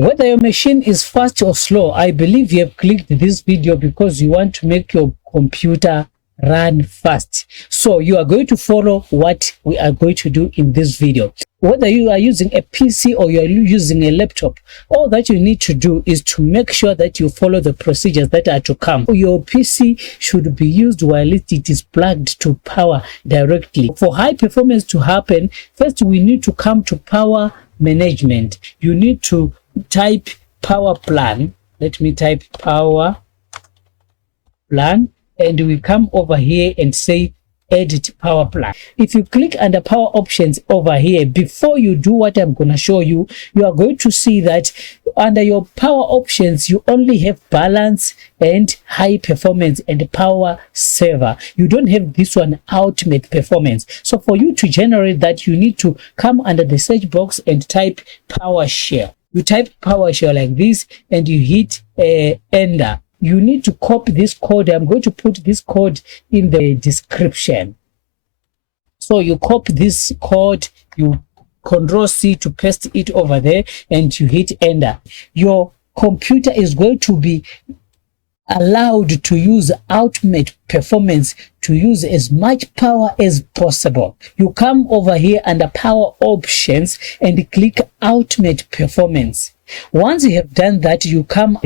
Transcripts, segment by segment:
Whether your machine is fast or slow, I believe you have clicked this video because you want to make your computer run fast. So you are going to follow what we are going to do in this video. Whether you are using a PC or you are using a laptop, all that you need to do is to make sure that you follow the procedures that are to come. Your PC should be used while it is plugged to power directly. For high performance to happen, first we need to come to power management. You need to type power plan. Let me type power plan, and we come over here and say edit power plan. If you click under power options over here, before you do what I'm going to show you, you are going to see that under your power options you only have balance and high performance and power saver. You don't have this one, ultimate performance. So for you to generate that, you need to come under the search box and type PowerShell. You type PowerShell like this and you hit enter. You need to copy this code. I'm going to put this code in the description. So you copy this code, you Ctrl+C to paste it over there, and you hit enter. Your computer is going to be allowed to use ultimate performance, to use as much power as possible. You come over here under power options and click ultimate performance. Once you have done that, you come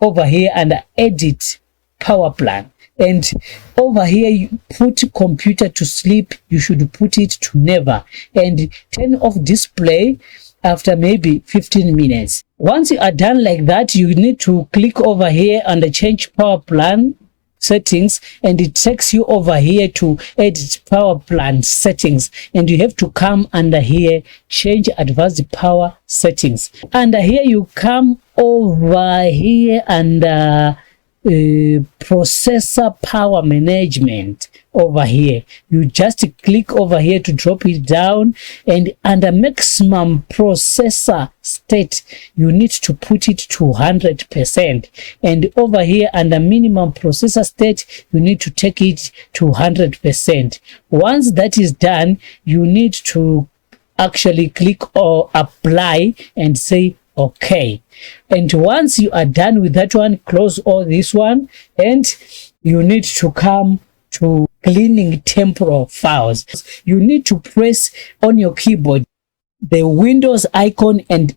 over here under edit power plan, and over here you put computer to sleep. You should put it to never, and turn off display after maybe 15 minutes. Once you are done like that, you need to click over here under change power plan settings, and it takes you over here to edit power plan settings, and you have to come under here change advanced power settings. Under here you come over here under processor power management. Over here you just click over here to drop it down, and under maximum processor state you need to put it to 100%, and over here under minimum processor state you need to take it to 100%. Once that is done, you need to actually click or apply and say okay. And once you are done with that one, close all this one, and you need to come to cleaning temporal files. You need to press on your keyboard the Windows icon and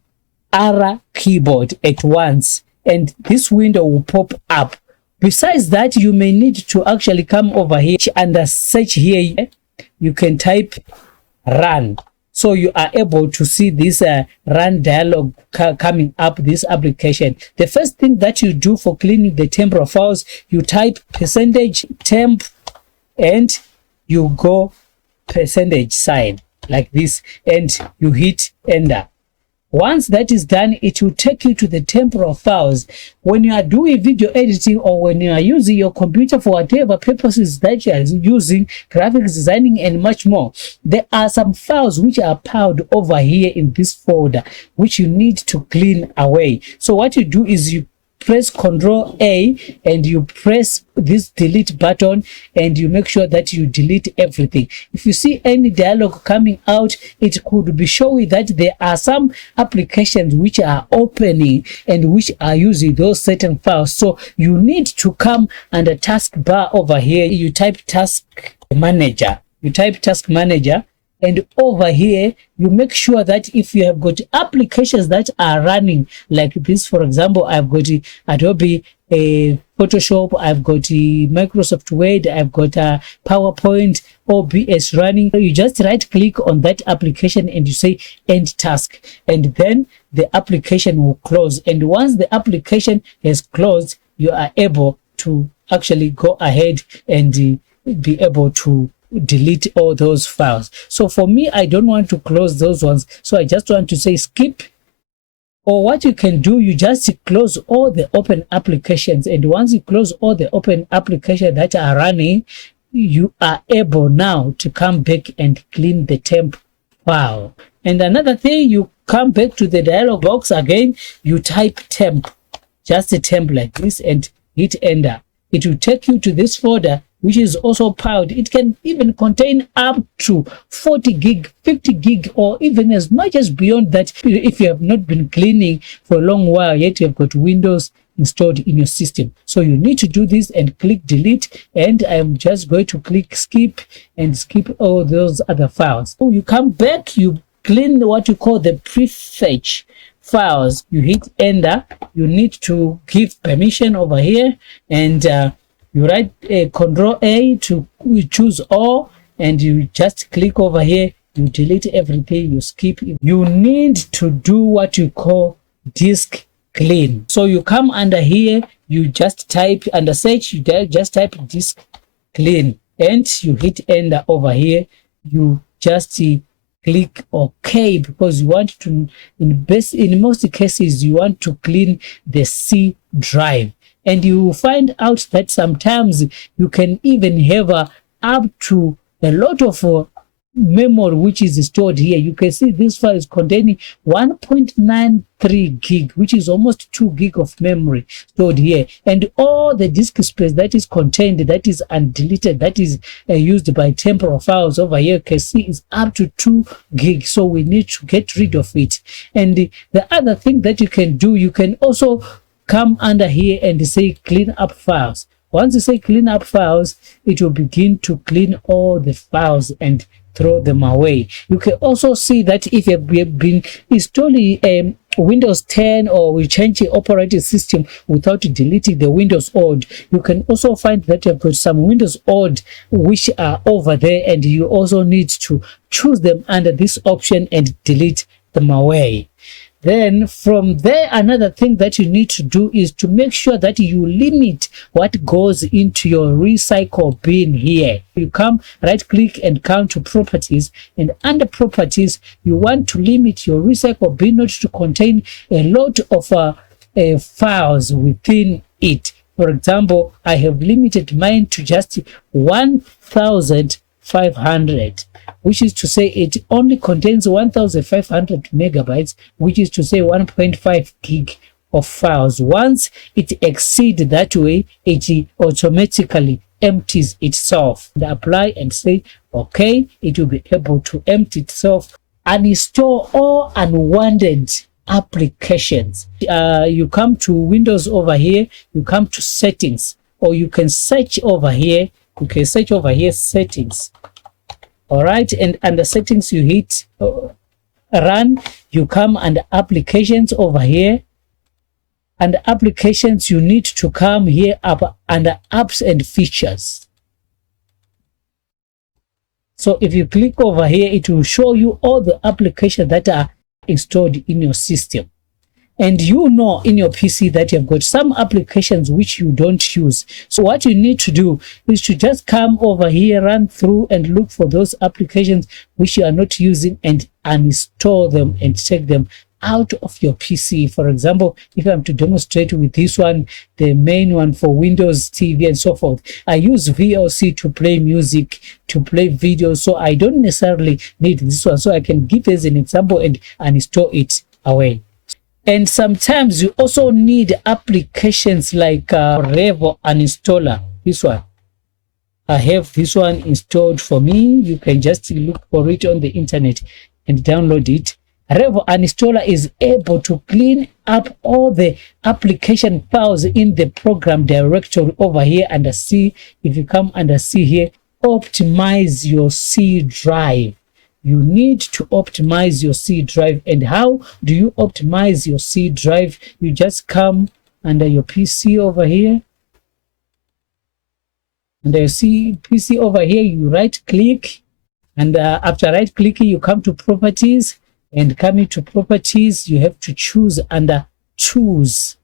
R keyboard at once, and this window will pop up. Besides that, you may need to actually come over here under search here. You can type run, so you are able to see this run dialog coming up, this application. The first thing that you do for cleaning the temporal files, you type %temp and you go %sign like this, and you hit enter. Once that is done, it will take you to the temporal files. When you are doing video editing or when you are using your computer for whatever purposes that you are using, graphics designing and much more, there are some files which are piled over here in this folder which you need to clean away. So what you do is you press Ctrl+A and you press this delete button, and you make sure that you delete everything. If you see any dialog coming out, it could be showing that there are some applications which are opening and which are using those certain files. So you need to come under taskbar over here. You type task manager. And over here, you make sure that if you have got applications that are running like this, for example, I've got Adobe Photoshop, I've got Microsoft Word, I've got PowerPoint, OBS running. You just right click on that application and you say end task, and then the application will close. And once the application has closed, you are able to actually go ahead and be able to delete all those files. So for me, I don't want to close those ones, so I just want to say skip. Or what you can do, you just close all the open applications, and once you close all the open applications that are running, you are able now to come back and clean the temp file. And another thing, you come back to the dialog box again, you type temp, just a temp like this, and hit enter. It will take you to this folder. which is also powered. It can even contain up to 40 gig, 50 gig, or even as much as beyond that. If you have not been cleaning for a long while, yet you have got Windows installed in your system. So you need to do this and click delete, and I'm just going to click skip and skip all those other files. So you come back, you clean what you call the prefetch files, you hit enter. You need to give permission over here, and you write Control A to choose all, and you just click over here, you delete everything, you skip. You need to do what you call disk clean. So you come under here, you just type under search, you just type disk clean, and you hit enter over here. You just click OK, because you want to, in most cases, you want to clean the C drive. And you find out that sometimes you can even have up to a lot of memory which is stored here. You can see this file is containing 1.93 gig, which is almost 2 gig of memory stored here, and all the disk space that is contained, that is undeleted, that is used by temporal files over here, you can see is up to 2 gig. So we need to get rid of it. And the other thing that you can do, you can also come under here and say clean up files. Once you say clean up files, it will begin to clean all the files and throw them away. You can also see that if you have been installing Windows 10, or we change the operating system without deleting the Windows old, you can also find that you've got some Windows old which are over there, and you also need to choose them under this option and delete them away. Then from there, another thing that you need to do is to make sure that you limit what goes into your recycle bin here. You come right click and come to properties, and under properties, you want to limit your recycle bin not to contain a lot of files within it. For example, I have limited mine to just 1,500. which is to say it only contains 1,500 megabytes, which is to say 1.5 gig of files. Once it exceeds that way, it automatically empties itself. And apply and say okay, it will be able to empty itself. Uninstall all unwanted applications. You come to Windows over here, you come to settings, or you can search over here. You can search over here settings. All right, and under settings you hit run. You come under applications over here. Under applications you need to come here up under apps and features. So if you click over here, it will show you all the applications that are installed in your system. And you know in your PC that you've got some applications which you don't use. So what you need to do is to just come over here, run through and look for those applications which you are not using and uninstall them and take them out of your PC. For example, if I'm to demonstrate with this one, the main one for Windows TV and so forth, I use VLC to play music, to play videos, so I don't necessarily need this one. So I can give as an example and uninstall it away. And sometimes you also need applications like Reycle uninstaller. This one, I have this one installed for me. You can just look for it on the internet and download it. Reycle uninstaller is able to clean up all the application files in the program directory over here under C. If you come under C here, optimize your C drive. You need to optimize your C drive. And how do you optimize your C drive? You just come under your PC over here. Under your PC over here, you right click. And after right clicking, you come to properties. And coming to properties, you have to choose under tools.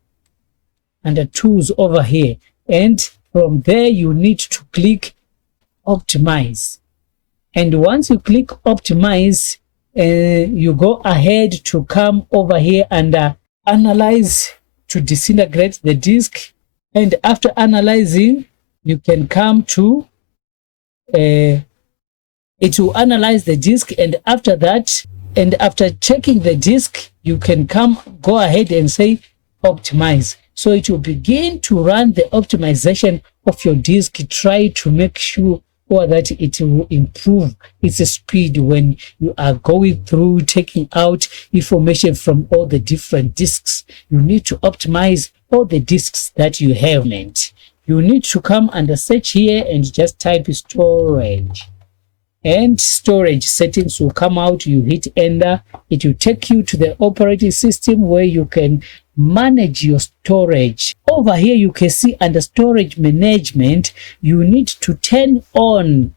Under tools over here. And from there, you need to click optimize. And once you click optimize, you go ahead to come over here and analyze to disintegrate the disk. And after analyzing, you can come to it will analyze the disk. And after that, and after checking the disk, you can go ahead and say optimize. So it will begin to run the optimization of your disk, try to make sure or that it will improve its speed when you are going through taking out information from all the different disks. You need to optimize all the disks that you have. You need to come under search here and just type storage. And storage settings will come out. You hit enter. It will take you to the operating system where you can manage your storage. Over here you can see under storage management, you need to turn on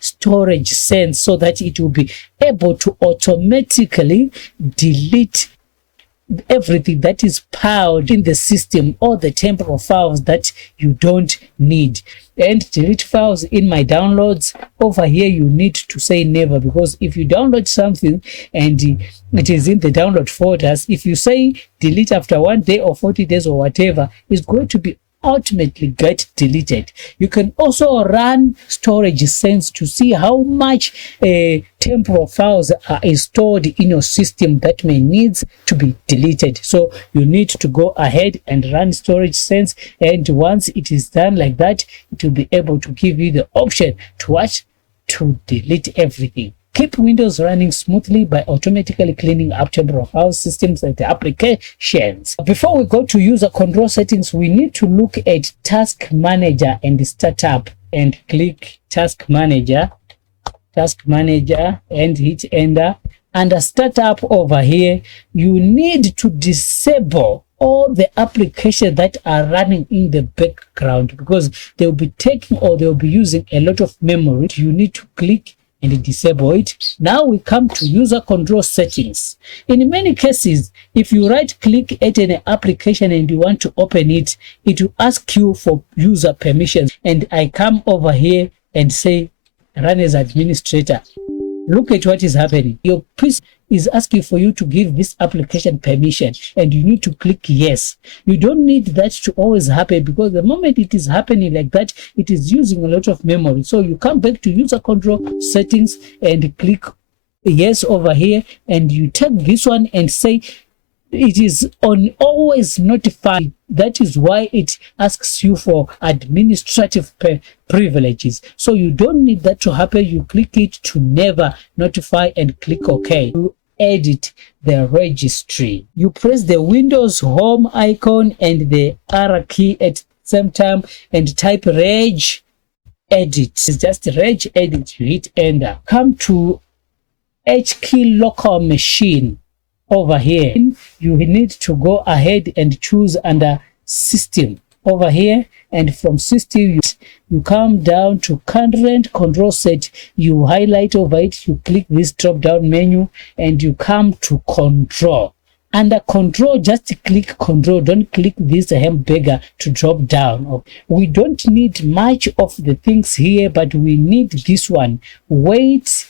storage sense so that it will be able to automatically delete everything that is piled in the system, or the temporal files that you don't need. And delete files in my downloads. Over here you need to say never, because if you download something and it is in the download folders, if you say delete after 1 day or 40 days or whatever, it's going to be ultimately get deleted. You can also run storage sense to see how much temporal files are stored in your system that may need to be deleted. So you need to go ahead and run storage sense, and once it is done like that, it will be able to give you the option to delete everything. Keep Windows running smoothly by automatically cleaning up temporal file systems and applications. Before we go to user control settings, we need to look at Task Manager and Startup, and click Task Manager and hit enter. Under Startup over here, you need to disable all the applications that are running in the background, because they'll be taking or they'll be using a lot of memory. You need to click and disable it. Now we come to user control settings. In many cases, if you right click at an application and you want to open it, it will ask you for user permissions. And I come over here and say run as administrator. Look at what is happening. Your PC is asking for you to give this application permission, and you need to click yes. You don't need that to always happen, because the moment it is happening like that, it is using a lot of memory. So you come back to user control settings and click yes over here, and you take this one and say it is on always notified. That is why it asks you for administrative privileges. So you don't need that to happen. You click it to never notify and click OK. You edit the registry. You press the Windows home icon and the R key at the same time and type reg edit. It's just reg edit. You hit enter. Come to H key local machine. Over here, you need to go ahead and choose under system over here, and from system you come down to current control set. You highlight over it, you click this drop down menu, and you come to control. Under control, just click control. Don't click this hamburger to drop down. We don't need much of the things here, but we need this one. Wait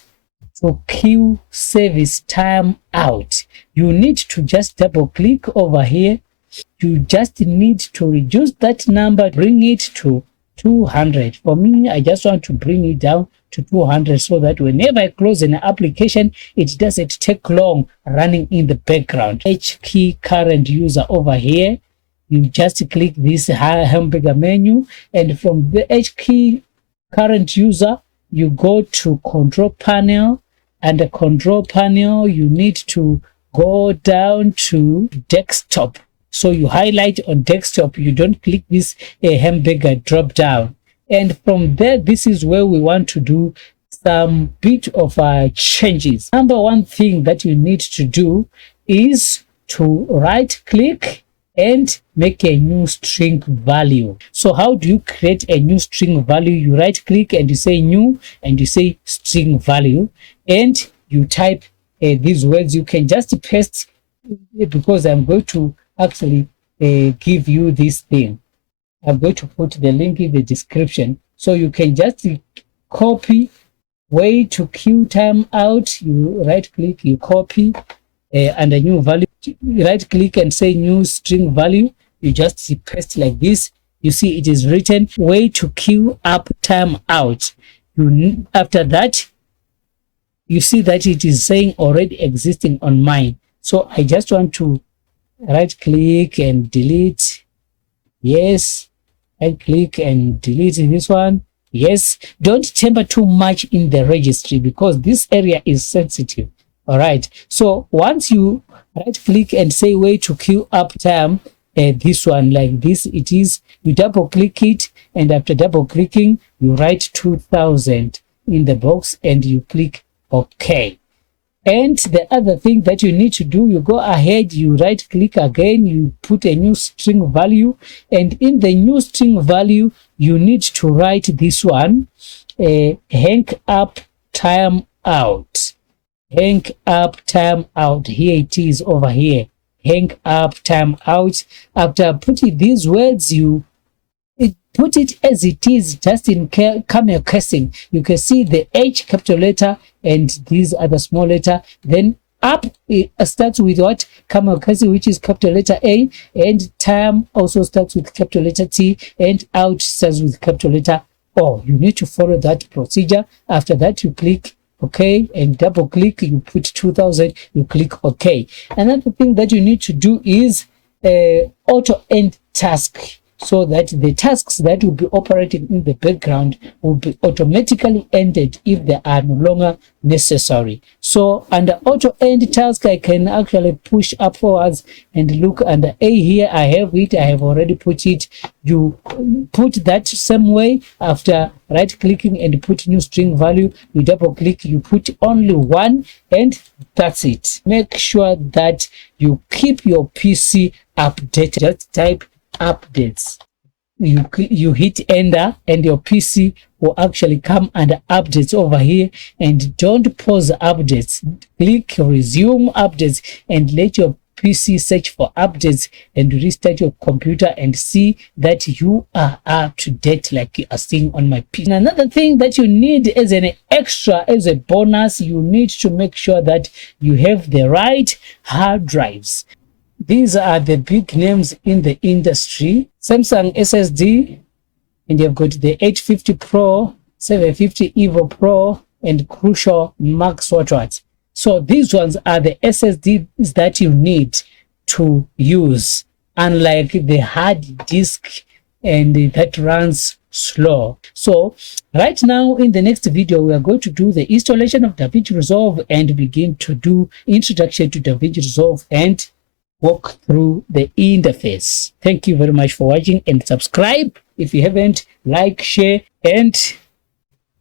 to queue service time out. You need to just double click over here. You just need to reduce that number, bring it to 200. For me, I just want to bring it down to 200 so that whenever I close an application, it doesn't take long running in the background. H key current user over here. You just click this hamburger menu, and from the H key current user, you go to control panel. And the control panel, you need to go down to desktop. So you highlight on desktop. You don't click this hamburger drop down. And from there, this is where we want to do some bit of changes. Number one thing that you need to do is to right click and make a new string value. So how do you create a new string value? You right click and you say new, and you say string value, and you type these words. You can just paste, because I'm going to actually give you this thing. I'm going to put the link in the description, so you can just copy. Way to queue time out, you right click, you copy and a new value. Right click and say new string value. You just paste like this. You see it is written way to queue up time out. After that, you see that it is saying already existing on mine. So I just want to right click and delete Yes. Right click and delete this one. Yes. Don't temper too much in the registry because this area is sensitive. All right. So once you right click and say way to queue up time, this one like this it is, you double click it, and after double clicking you write 2000 in the box and you click OK. And the other thing that you need to do, you go ahead, you right click again, you put a new string value, and in the new string value you need to write this one, hang up timeout. Hang up timeout. Here it is over here. Hang up timeout. After putting these words, you put it as it is, just in camel casing. You can see the H capital letter and these are the small letter. Then up it starts with what? Camel casing, which is capital letter A, and time also starts with capital letter T, and out starts with capital letter O. You need to follow that procedure. After that, you click OK and double click, you put 2000, you click OK. Another thing that you need to do is auto end task, so that the tasks that will be operating in the background will be automatically ended if they are no longer necessary. So under auto end task, I can actually push up forwards and look under A here. I have it. I have already put it. You put that same way. After right clicking and put new string value, you double click, you put only one, and that's it. Make sure that you keep your PC updated. Just type updates. You hit enter and your PC will actually come under updates over here, and don't pause updates. Click resume updates and let your PC search for updates and restart your computer and see that you are up to date like you are seeing on my PC. And another thing that you need as an extra, as a bonus, you need to make sure that you have the right hard drives. These are the big names in the industry. Samsung SSD, and you've got the 850 Pro, 750 Evo Pro, and Crucial Max Watt. So these ones are the SSDs that you need to use, unlike the hard disk and that runs slow. So right now in the next video, we are going to do the installation of DaVinci Resolve and begin to do introduction to DaVinci Resolve and walk through the interface. Thank you very much for watching, and subscribe if you haven't. Like, share, and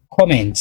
comment.